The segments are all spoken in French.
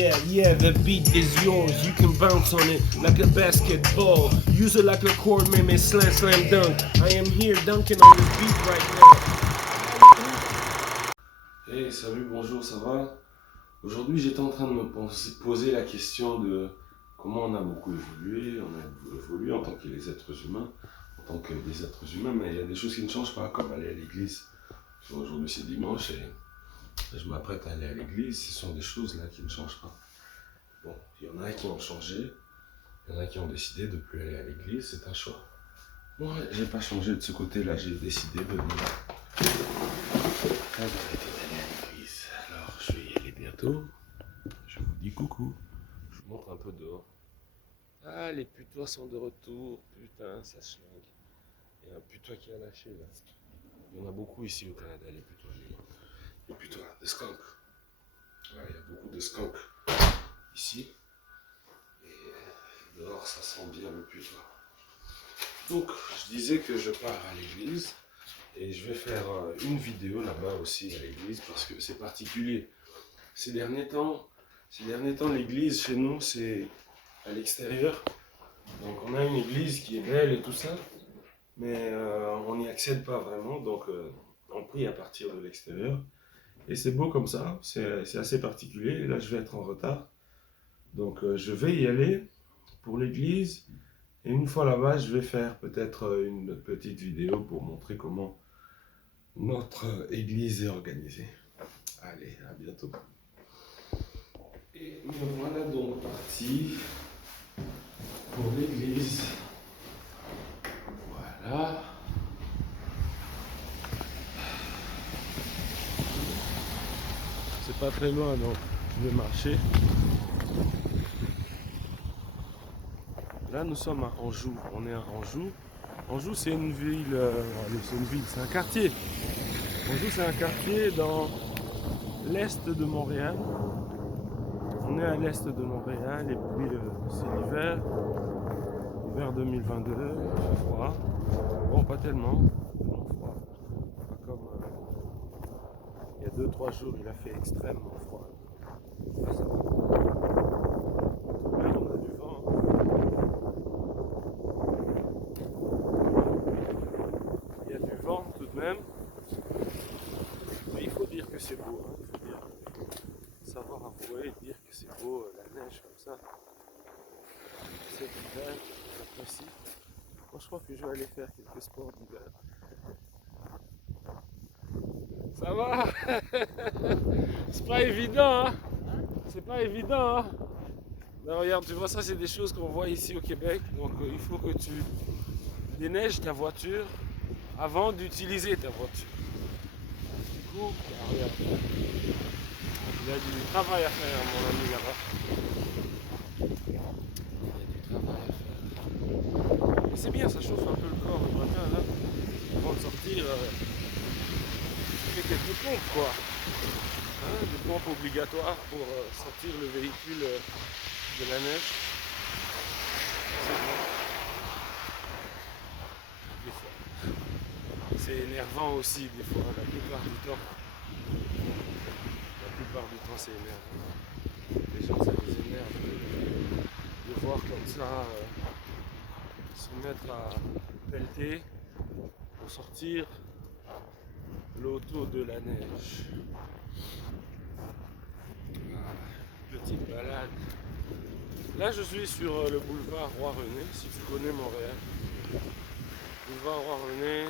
Yeah, yeah, the beat is yours. You can bounce on it like a basketball. Use it like a court, man, slam, slam, dunk. I am here dunking on this beat right now. Hey, salut, bonjour, ça va? Aujourd'hui, j'étais en train de me poser la question de comment on a beaucoup évolué. On a évolué en tant que les êtres humains, en tant que des êtres humains, mais il y a des choses qui ne changent pas, comme aller à l'église. Aujourd'hui, c'est dimanche et je m'apprête à aller à l'église. Ce sont des choses là qui ne changent pas. Bon, il y en a qui ont changé, il y en a qui ont décidé de ne plus aller à l'église, c'est un choix. Moi, j'ai pas changé de ce côté-là, j'ai décidé de d'arrêter d'aller à l'église. Alors, je vais y aller bientôt. Je vous dis coucou. Je vous montre un peu dehors. Ah, les putois sont de retour. Putain, ça schlingue. Il y a un putois qui a lâché là. Il y en a beaucoup ici au Canada, les putois. Les putois, des skunks. Ouais, il y a beaucoup de skunks ici. Et dehors, ça sent bien le putois. Donc, je disais que je pars à l'église et je vais faire une vidéo là-bas aussi à l'église parce que c'est particulier. Ces derniers temps, l'église chez nous, c'est à l'extérieur. Donc, on a une église qui est belle et tout ça, mais on n'y accède pas vraiment. Donc, on prie à partir de l'extérieur. Et c'est beau comme ça, c'est assez particulier. Et là, je vais être en retard. Donc, je vais y aller pour l'église. Et une fois là-bas, je vais faire peut-être une petite vidéo pour montrer comment notre église est organisée. Allez, à bientôt. Et me voilà donc parti pour l'église. Voilà. C'est pas très loin, donc je vais marcher. Là, nous sommes à Anjou. On est à Anjou. Anjou, c'est une ville, c'est un quartier. Anjou, c'est un quartier dans l'est de Montréal. On est à l'est de Montréal et puis c'est l'hiver 2022, il fait froid. Bon, pas tellement froid. Pas comme il y a 2-3 jours, il a fait extrêmement froid. Là, ça va. Là, on a du vent. Il y a du vent tout de même. Mais il faut dire que c'est beau. Hein. Il faut savoir avouer et dire que c'est beau, la neige comme ça. C'est l'hiver, j'apprécie. Moi, je crois que je vais aller faire quelques sports d'hiver. Ça va? C'est pas évident, hein? C'est pas évident, hein? Ben, regarde, tu vois, ça, c'est des choses qu'on voit ici au Québec. Donc, il faut que tu déneiges ta voiture avant d'utiliser ta voiture. Du coup, ben, regarde, il y a du travail à faire, mon ami là-bas. Il y a du travail à faire. Et c'est bien, ça chauffe un peu le corps le matin, là. Avant de sortir, tu fais quelques pompes, quoi. Hein, des pompes obligatoires pour sortir le véhicule de la neige. C'est bon. Des fois. C'est énervant aussi, des fois, la plupart du temps. La plupart du temps, c'est énervant. Les gens, ça les énerve de voir comme ça se mettre à pelleter pour sortir l'auto de la neige. Petite balade. Là, je suis sur le boulevard Roi-René, si tu connais Montréal. Boulevard Roi-René,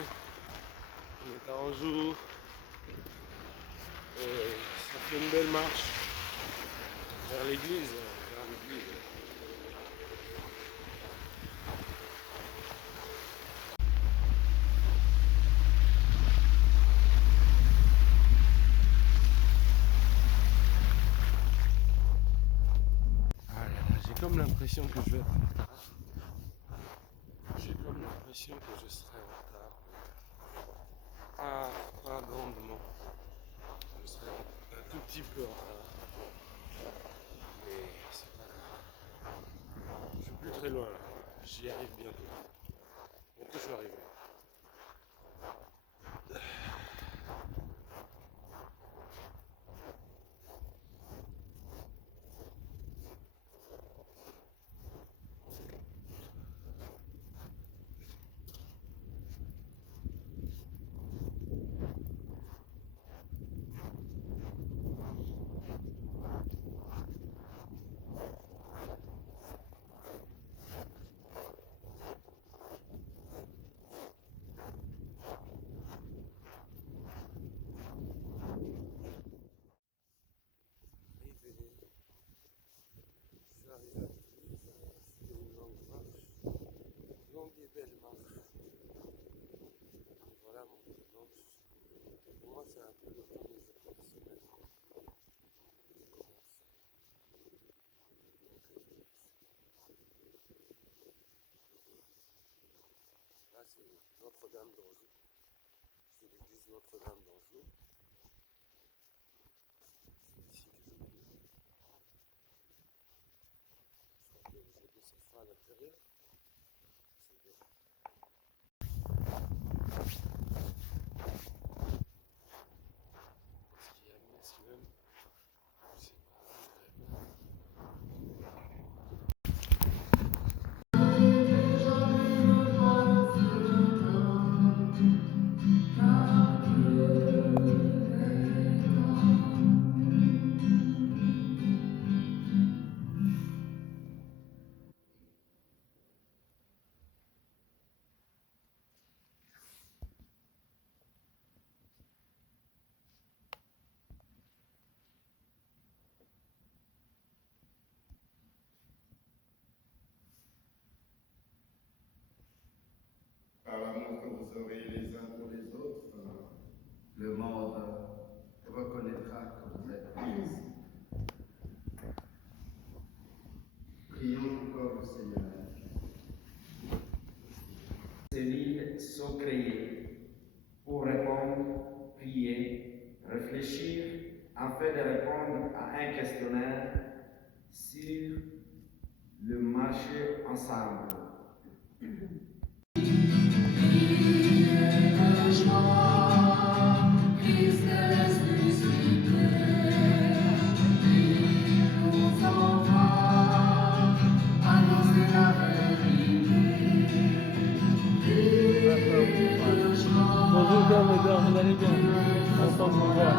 on est à Anjou. Ça fait une belle marche vers l'église. Ah là là, j'ai comme l'impression que je vais être en retard. J'ai comme l'impression que je serai en retard. Pas grandement. Je serai un tout petit peu en retard. Mais c'est pas grave. Je suis plus très loin là. J'y arrive bientôt. Bientôt je suis arrivé. Notre-Dame d'Anjou. C'est l'église Notre-Dame d'Anjou. C'est ici que je vis. Je crois qu'il y a des autosafras à l'intérieur. C'est bien. Est-ce qu'il y a messe même? Je sais pas. Par l'amour que vous aurez les uns pour les autres, le monde reconnaîtra que vous êtes Christ. Prions encore au Seigneur. Ces livres sont créés pour répondre, prier, réfléchir, afin de répondre à un questionnaire sur le marché ensemble. Bonjour bien, mesdames, vous allez bien? Content de vous voir.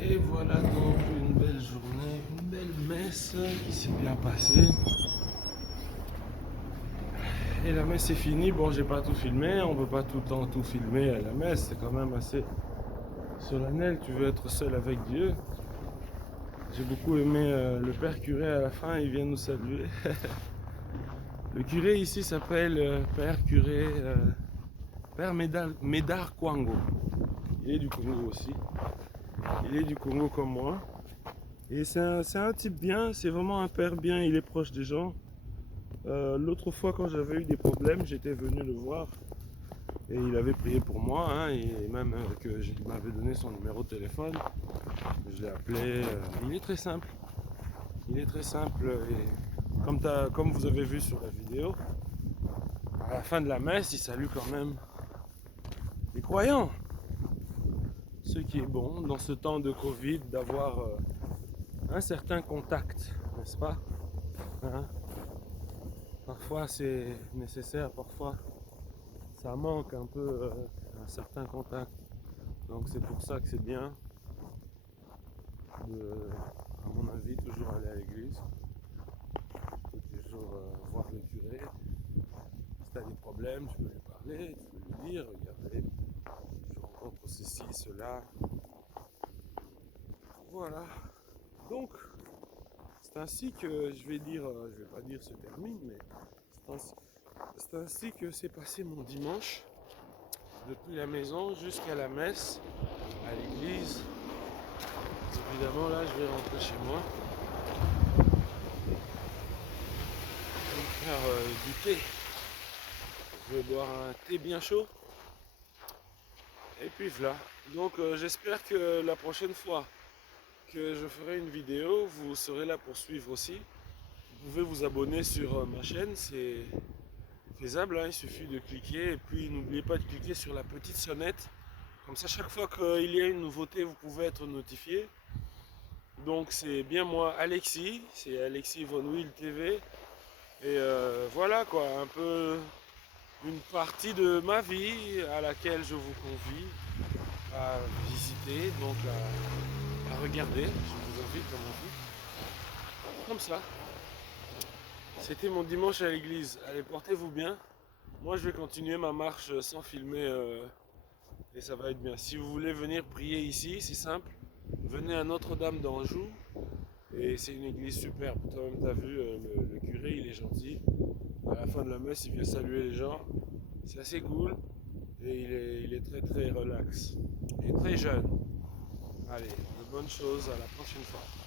Et voilà donc une belle journée, une belle messe qui s'est bien passée. Et la messe est finie. Bon, j'ai pas tout filmé, on peut pas tout le temps tout filmer à la messe, c'est quand même assez solennel. Tu veux être seul avec Dieu. J'ai beaucoup aimé le père curé à la fin, il vient nous saluer. Le curé ici s'appelle père curé père Médard Kwango. Il est du Congo aussi. Il est du Congo comme moi. Et c'est un type bien, c'est vraiment un père bien, il est proche des gens. L'autre fois quand j'avais eu des problèmes, j'étais venu le voir. Et il avait prié pour moi, hein, et même il m'avait donné son numéro de téléphone. Je l'ai appelé. Il est très simple. Il est très simple. Et comme vous avez vu sur la vidéo, à la fin de la messe, il salue quand même les croyants. Ce qui est bon dans ce temps de Covid, d'avoir un certain contact, n'est-ce pas, hein? Parfois c'est nécessaire, parfois ça manque un peu un certain contact. Donc c'est pour ça que c'est bien de, à mon avis, toujours aller à l'église, et toujours voir le curé. Si tu as des problèmes, tu peux lui parler, tu peux lui dire, regardez, je rencontre ceci, cela. Voilà. Donc, c'est ainsi que je vais dire, je vais pas dire se termine, mais c'est ainsi que s'est passé mon dimanche, depuis la maison jusqu'à la messe, à l'église. Évidemment, là, je vais rentrer chez moi. Je vais me faire du thé. Je vais boire un thé bien chaud. Et puis voilà. Donc, j'espère que la prochaine fois que je ferai une vidéo, vous serez là pour suivre aussi. Vous pouvez vous abonner sur ma chaîne, c'est faisable, hein, il suffit de cliquer et puis n'oubliez pas de cliquer sur la petite sonnette. Comme ça, chaque fois qu'il y a une nouveauté, vous pouvez être notifié. Donc c'est bien moi, Alexis, c'est Alexis Von Will TV. Et voilà quoi, un peu une partie de ma vie à laquelle je vous convie à visiter. Donc à regarder. Je vous invite comme ça. C'était mon dimanche à l'église. Allez, portez-vous bien. Moi, je vais continuer ma marche sans filmer et ça va être bien. Si vous voulez venir prier ici, c'est simple. Venez à Notre-Dame d'Anjou et c'est une église superbe. Toi-même, t'as vu, le curé, il est gentil. À la fin de la messe, il vient saluer les gens. C'est assez cool et il est très très relax. Et très jeune. Allez, de bonnes choses, à la prochaine fois.